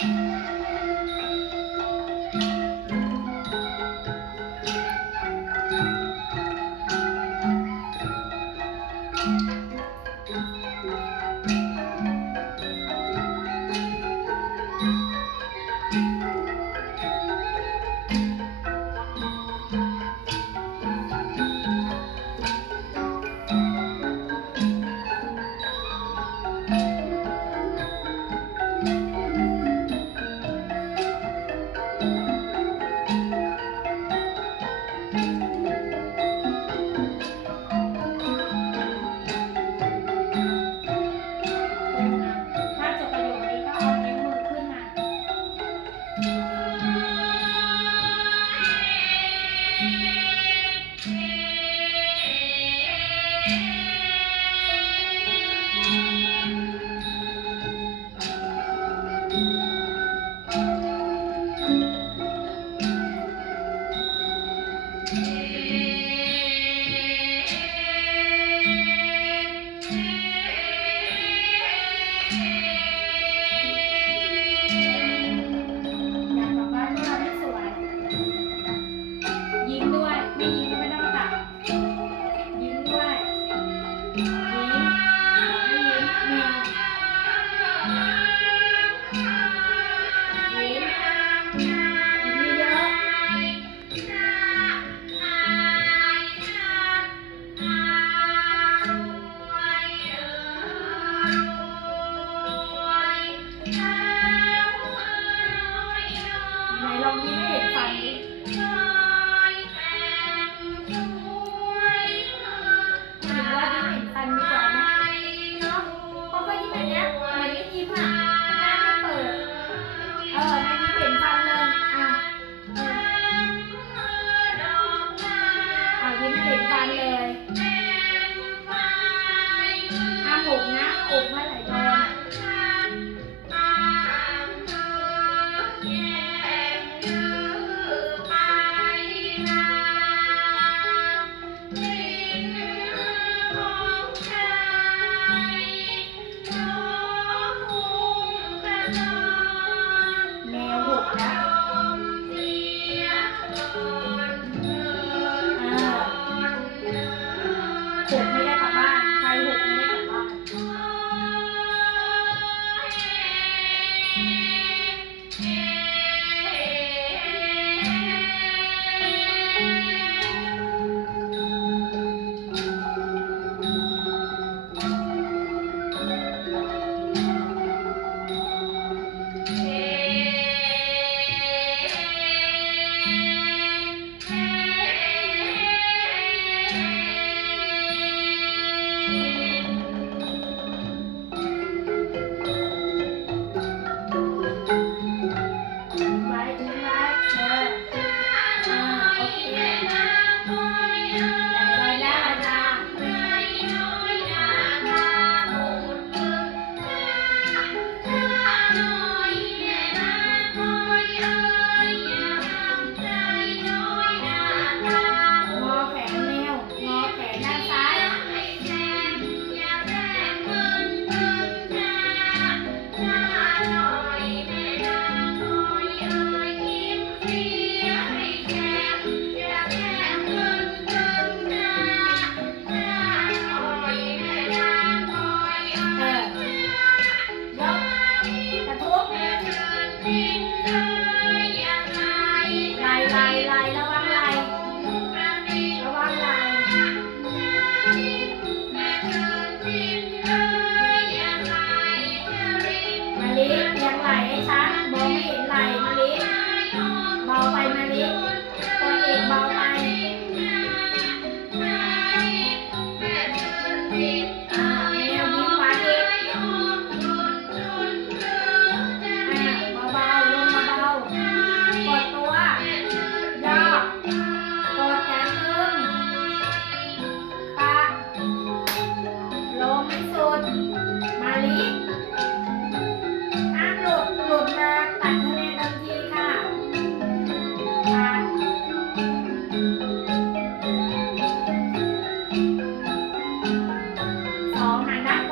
ถ้ 哦，奶奶